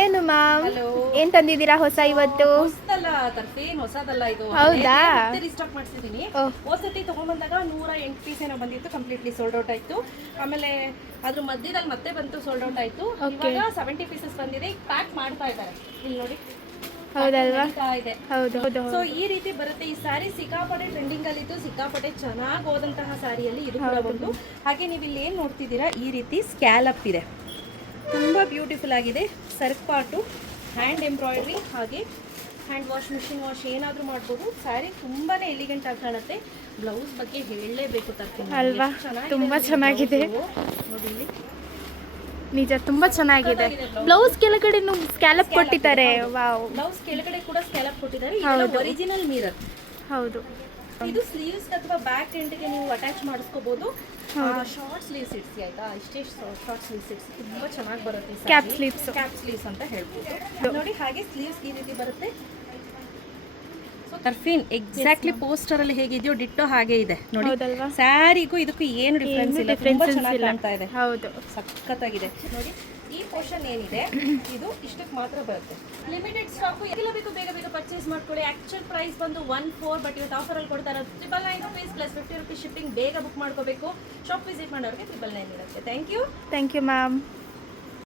ಏನು ma'am, hello, ಏನ್ ತಂದಿದ್ದೀರಾ ಹೊಸ ಇವತ್ತು? ಹೊಸದಲ್ಲ ತರ್ಫೇನ್ ಹೊಸದಲ್ಲ ಇದು. ಹೌದಾ? ರೀಸ್ಟಾಕ್ ಮಾಡಿಸಿದೀನಿ. ಓಹ್. ಹೋದ್ಸತಿ ತಗೊಂಡ್ಬಂದಾಗ 108 ಪೀಸ್ ಏನೋ ಬಂದಿತ್ತು, ಕಂಪ್ಲೀಟ್ಲಿ ಸೋಲ್ಡ್ ಔಟ್ ಆಯ್ತು. ಆಮೇಲೆ ಅದ್ರ ಮಧ್ಯದಲ್ಲಿ ಮತ್ತೆ ಬಂತು, ಸೋಲ್ಡ್ ಔಟ್ ಆಯ್ತು. Okay. ಇವಾಗ 70 ಪೀಸಸ್ ಬಂದಿದೆ, ಪ್ಯಾಕ್ ಮಾಡ್ತಾ ಇದ್ದಾರೆ. ಇಲ್ಲಿ ನೋಡಿ, ಹೌದಲ್ವಾ? ನಡೀತಾ ಇದೆ. ಹೌದು ಹೌದು ಸೊ ಹೌದು. ಈ ರೀತಿ ಬರುತ್ತೆ. ಈ ಸ್ಯಾರಿ ಸಿಕ್ಕಾಪಟ್ಟೆ ಟ್ರೆಂಡಿಂಗ್ ಅಲ್ಲಿ ಇತ್ತು, ಸಿಕ್ಕಾಪಟ್ಟೆ ಚೆನ್ನಾಗಿ ಹೋದಂತಹ ಸ್ಯಾರಿಯಲ್ಲಿ ಇದು ಕೂಡ ಒಂದು. ಹಾಗೆ ನೀವು ಇಲ್ಲಿ ಏನ್ ನೋಡ್ತಿದ್ದೀರಾ, ಈ ರೀತಿ ಸ್ಕ್ಯಾಲಪ್ ಇದೆ, ತುಂಬಾ ಬ್ಯೂಟಿಫುಲ್ ಆಗಿದೆ. ಸರ್ಪಾಟು, ಹ್ಯಾಂಡ್ ಎಂಬ್ರಾಯ್ಡ್ರಿ, ಹಾಗೆ ಹ್ಯಾಂಡ್ ವಾಶ್, ಮಿಷಿನ್ ವಾಶ್ ಏನಾದರೂ ಮಾಡ್ಬೋದು. ಸ್ಯಾರಿ ತುಂಬಾನೇ ಎಲಿಗೆಂಟ್ ಆಗಿ ಕಾಣುತ್ತೆ. ಬ್ಲೌಸ್ ಬಗ್ಗೆ ಹೇಳಲೇಬೇಕು ತರ್ತೀನಿ ಅಲ್ವಾ? ತುಂಬಾ ಚೆನ್ನಾಗಿದೆ ನೋಡಿ ಇಲ್ಲಿ. ನಿಜ ತುಂಬಾ ಚೆನ್ನಾಗಿದೆ. ಬ್ಲೌಸ್ ಕೆಳಗಡೆ ಸ್ಕ್ಯಾಲಪ್ ಕೊಟ್ಟಿದ್ದಾರೆ. ವಾವ್. ಬ್ಲೌಸ್ ಕೆಳಗಡೆ ಕೂಡ ಸ್ಕ್ಯಾಲಪ್ ಕೊಟ್ಟಿದ್ದಾರೆ. ಹೌದು. Original mirror. ಹೌದು. ಇದು ಸ್ಲೀವ್ಸ್ ಅಥವಾ ಬ್ಯಾಕ್ ಎಂಡ್ಗೆ ನೀವು ಅಟ್ಯಾಚ್ ಮಾಡಿಸ್ಕೋಬಹುದು. ಶಾರ್ಟ್ ಸ್ಲೀವ್ಸ್ ಇಡ್ಸಿ ಆಯ್ತಾ, ಇಷ್ಟೇ ಶಾರ್ಟ್ ಸ್ಲೀವ್ಸ್ ಇಡ್ಸಿ ತುಂಬಾ ಚೆನ್ನಾಗಿ ಬರುತ್ತೆ. Cap sleeves. ಕ್ಯಾಪ್ ಸ್ಲೀವ್ಸ್ ಅಂತ ಹೇಳ್ಬೋದು ನೋಡಿ. ಹಾಗೆ ಸ್ಲೀವ್ಸ್ ಈ ರೀತಿ ಬರುತ್ತೆ. ಟರ್ಫಿನ್ ಎಕ್ಸಾಕ್ಟ್ಲಿ ಪೋಸ್ಟರ್ ಅಲ್ಲಿ ಹೇಗಿದೆಯೋ ಡಿಟ್ಟೋ ಹಾಗೆ ಇದೆ ನೋಡಿ. ಹೌದಲ್ವಾ? ಸ್ಯಾರಿಗೂ ಇದಕ್ಕೂ ಏನು ಡಿಫ್ರೆನ್ಸ್ ಇಲ್ಲ, ತುಂಬಾ ಚೆನ್ನಾಗಿ ಕಾಣ್ತಾ ಇದೆ. ಹೌದು. ಸಖತ್ತಾಗಿದೆ ನೋಡಿ. ಈ ಪೋರ್ಷನ್ ಏನಿದೆ ಇದು ಇಷ್ಟಕ್ಕೆ ಮಾತ್ರ ಬರುತ್ತೆ. ಲಿಮಿಟೆಡ್ ಸ್ಟಾಕ್, ಎಲ್ಲ ಬೇಕು ಬೇಗ ಬೇಗ ಪರ್ಚೇಸ್ ಮಾಡ್ಕೊಳ್ಳಿ. ಆಕ್ಚುಯಲ್ ಪ್ರೈಸ್ ಬಂದು 14, ಬಟ್ ಇವತ್ತು ಆಫರ್ ಅಲ್ಲಿ ಕೊಡ್ತಾರೆ 999 rupees ಪ್ಲಸ್ 50 rupees ಶಿಪ್ಪಿಂಗ್. ಬೇಗ ಬುಕ್ ಮಾಡ್ಕೋಬೇಕು. ಶಾಪ್ ವಿಸಿಟ್ ಮಾಡೋರಿಗೆ 999 ಇರುತ್ತೆ. Thank you ma'am.